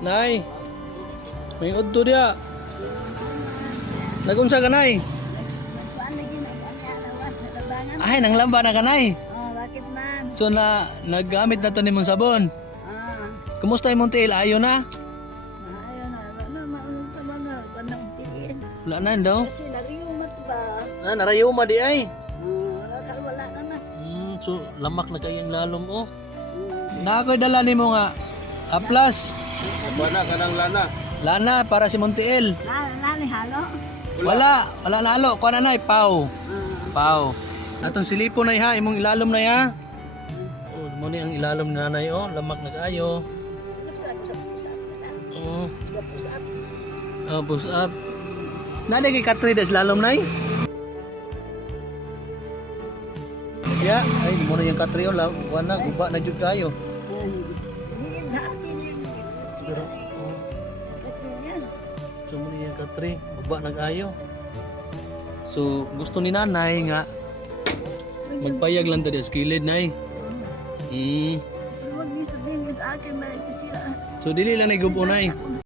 Nay. May udto dia. Nagunsa ka nay? Kuan lagi nag-alawas sa tabangan. Ay, nang lamba na ka nay. Oh, bakit man? So naggamit na to nimong sabon. Ah, Kumusta imong tiil? Ayo na? ayun na. Ano maunong sa mga kanang tiin. Wala na daw. Kasi nariyumat ba? Narayuma di ay. Wala na na. So lamak na kayang lalom oh. Hmm. Nakoy dala nimo nga aplas. Wala ka ng lana. Lana para si Montiel. Nani halo? Wala na halo. Kuha na nay, pau. Ah, Pau. Atong silipo na ha, imong ilalom na ya. Oh, mo ni ang ilalom na nanay oh, lamak na kayo. pusat na. Oh, Pusat. push up. Nade kay Katri des lalom nay. Ya, ay mo na yung Katri oh, wana guba na jud kayo. Hindi dati yung Pero yan. so mo ni yung Katri, guba nag-ayo. So gusto ni nanay nga magpayag lang tadi sa kilid nay. Huwag niyo sabihin sa akin na sila. So dili lang nay gubo nay.